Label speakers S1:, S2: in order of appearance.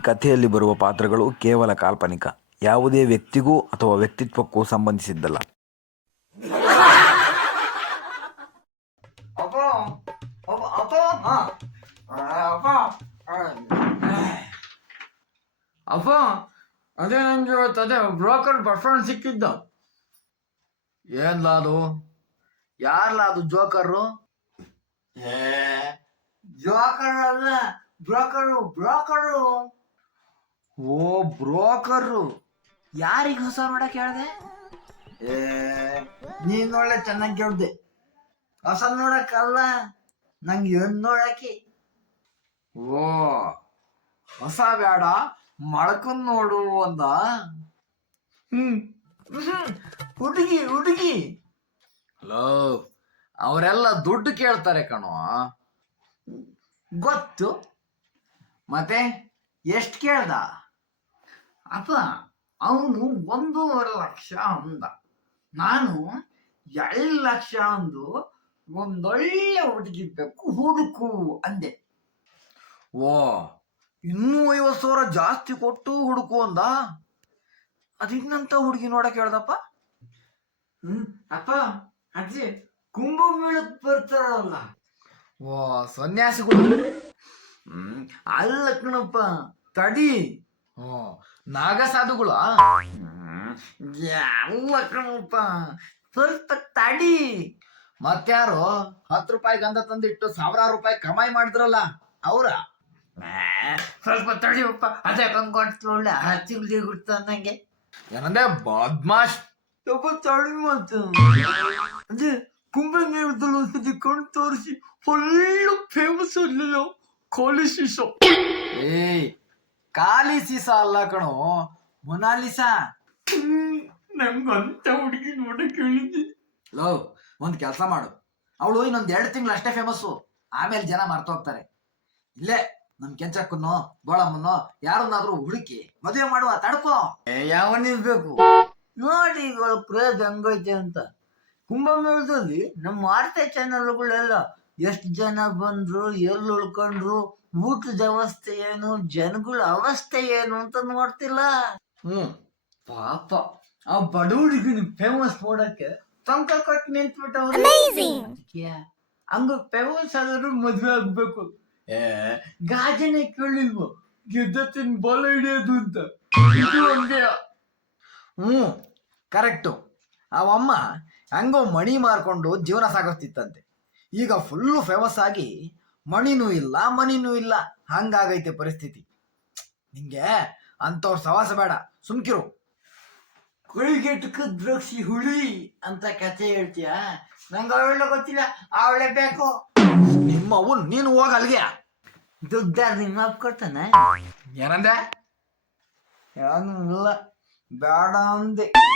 S1: ಕಥೆಯಲ್ಲಿ ಬರುವ ಪಾತ್ರಗಳು ಕೇವಲ ಕಾಲ್ಪನಿಕ, ಯಾವುದೇ ವ್ಯಕ್ತಿಗೂ ಅಥವಾ ವ್ಯಕ್ತಿತ್ವಕ್ಕೂ ಸಂಬಂಧಿಸಿದ್ದಲ್ಲ.
S2: ಅಪ್ಪ ಅಪ್ಪ ಅಪ್ಪ ಅಪ್ಪ ಅದೇ ನಂಗೆ ಇವತ್ತು ಅದೇ ಬ್ರೋಕರ್ ಪರ್ಫಾರ್ಮೆನ್ಸ್ ಸಿಕ್ಕಿದ್ದ. ಏನ್ಲ ಅದು? ಯಾರ್ಲ ಅದು ಜೋಕರು? ಜೋಕರ್ ಅಲ್ಲ, ಬ್ರೋಕರು ಬ್ರೋಕರು. ಓ ಬ್ರೋಕರು. ಯಾರಿಗೆ ಹೊಸ ನೋಡಕ್ ಹೇಳ್ದೆ? ನೀನ್ ಒಳ್ಳೆ ಚೆನ್ನಾಗಿ ಕೇಳ್ದೆ. ಹೊಸ ನೋಡಕ್ಕಲ್ಲ, ನಂಗೆ ಏನ್ ನೋಡಕ್ಕೆ. ಓ ಹೊಸ ಬೇಡ, ಮಳ್ಕೊಂಡ್ ನೋಡು ಅಂದ. ಹುಡುಗಿ ಹುಡುಗಿ. ಹಲೋ, ಅವರೆಲ್ಲ ದುಡ್ಡು ಕೇಳ್ತಾರೆ ಕಣೋ. ಗೊತ್ತು, ಮತ್ತೆ ಎಷ್ಟು ಕೇಳ್ದ? ಅಪ್ಪ ಅವನು 1.5 ಲಕ್ಷ ಅಂದ. ನಾನು 2 ಲಕ್ಷ ಅಂದು ಒಂದೊಳ್ಳೆ ಹುಡುಗಿ ಬೇಕು ಹುಡುಕು ಅಂದೆ. ಓ, ಇನ್ನೂ 50,000 ಜಾಸ್ತಿ ಕೊಟ್ಟು ಹುಡುಕು ಅಂದ. ಅದಿನ್ನಂತ ಹುಡುಗಿ ನೋಡಕ್ ಹೇಳ್ದಪ್ಪ. ಅಪ್ಪ ಅಜ್ಜಿ ಕುಂಭಮೇಳಕ್ ಬರ್ತಾರಲ್ಲ, ಓ ಸನ್ಯಾಸಿಗಳು. ಅಲ್ಲ ಕಣಪ್ಪ, ತಡಿ. ನಾಗಸಾಧುಗಳ ಎಲ್ಲ ಕಣಪ್ಪ, ಸ್ವಲ್ಪ ತಡಿ. ಮತ್ಯಾರು 10 ರೂಪಾಯಿ ಗಂಧ ತಂದಿಟ್ಟು 1000 ರೂಪಾಯಿ ಕಮಾಯಿ ಮಾಡಿದ್ರಲ್ಲ ಅವ್ರ? ಸ್ವಲ್ಪ ತಡಿಯಪ್ಪ, ಅದೇ ಕಂದ್ಕೊಂಡು ಒಳ್ಳೆ ಹಚ್ಚಿಲ್ದಿ ಗುಡ್ತಂದಂಗೆ. ಏನಂದೆ ಬದ್ಮಾಶ್? ಸ್ವಲ್ಪ ತಡಿ. ಮತ್ತು ಅದೇ ಕುಂಭಮೇಳದಲ್ಲಿ ಒಂದ್ಸತಿ ಕಣ್ ತೋರಿಸಿ ಫುಲ್ಲು ಫೇಮಸ್ ಅಲ್ಲೋ ಖಾಲಿ ಸೀಸಾ. ಏಯ್, ಖಾಲಿ ಸೀಸಾ ಅಲ್ಲ ಕಣೋ, ಮೊನಾಲಿಸಾ. ನಂಗಂತ ಹುಡುಗಿ ನೋಡಕ್ ಹೇಳಿದ್ದಿ. ಲೋ, ಒಂದ್ ಕೆಲಸ ಮಾಡು, ಅವಳು ಇನ್ನೊಂದ್ 2 ತಿಂಗಳು ಅಷ್ಟೇ ಫೇಮಸ್ಸು, ಆಮೇಲೆ ಜನ ಮರ್ತೋಗ್ತಾರೆ. ಇಲ್ಲೇ ನಮ್ ಕೆಂಚಕ್ಕನ್ನೋ ಬೋಳಮ್ಮನ್ನೋ ಯಾರನ್ನಾದ್ರೂ ಹುಡುಕಿ ಮದುವೆ ಮಾಡುವ, ತಡ್ಕೋ. ಯಾವನಿರ್ಬೇಕು ನೋಡಿ ಈಗ ಕ್ರೇಜ್ ಹಂಗೈತೆ ಅಂತ. ಕುಂಭಮೇಳದಲ್ಲಿ ನಮ್ಮ ವಾರ್ತೆ ಚಾನೆಲ್ಗಳೆಲ್ಲ ಎಷ್ಟು ಜನ ಬಂದ್ರು, ಎಲ್ಲಿ ಉಳ್ಕೊಂಡ್ರು, ಊಟದ ವ್ಯವಸ್ಥೆ ಏನು, ಜನಗಳ ಅವಸ್ಥೆ ಏನು ಅಂತ ನೋಡ್ತಿಲ್ಲ. ಪಾಪ ಆ ಬಡ ಹುಡುಗಿನ ಫೇಮಸ್ ನೋಡಕ್ಕೆ ಟಂಕ ಕಟ್ ನಿಂತ್ಬಿಟ್ಟವ್ರು. ಹಂಗ ಫೇಮಸ್ ಆದರೂ ಮದ್ವೆ ಆಗ್ಬೇಕು. ಗಾಜನೆ ಕೇಳಿಲ್ವ ಗೆದ್ದತ್ತಿನ ಬಲ ಹಿಡಿಯೋದು ಅಂತ. ಕರೆಕ್ಟು. ಅವಮ್ಮ ಹಂಗೋ ಮಣಿ ಮಾರ್ಕೊಂಡು ಜೀವನ ಸಾಗಿಸ್ತಿತ್ತಂತೆ. ಈಗ ಫುಲ್ಲು ಫೇಮಸ್ ಆಗಿ ಮಣಿನೂ ಇಲ್ಲ ಮನಿನೂ ಇಲ್ಲ, ಹಂಗಾಗೈತೆ ಪರಿಸ್ಥಿತಿ. ನಿಂಗೆ ಅಂತವ್ರ ಸವಾಸ ಬೇಡ, ಸುಮ್ಕಿರು. ಕುಳಿಗೆಟ್ಕ ದ್ರಾಕ್ಷಿ ಹುಳಿ ಅಂತ ಕಥೆ ಹೇಳ್ತೀಯ? ನಂಗೆ ಅವಳೆ ಗೊತ್ತಿಲ್ಲ, ಅವಳೆ ಬೇಕು. ನಿಮ್ಮವು ನೀನು ಹೋಗ ಅಲ್ಲಿಗೆ. ದುಡ್ಡ ನಿಮ್ಮ ಅಪ್ಪ ಕೊಡ್ತಾನೆ? ಏನಂದೆ? ಏನು ಇಲ್ಲ, ಬೇಡ ಅಂದೆ.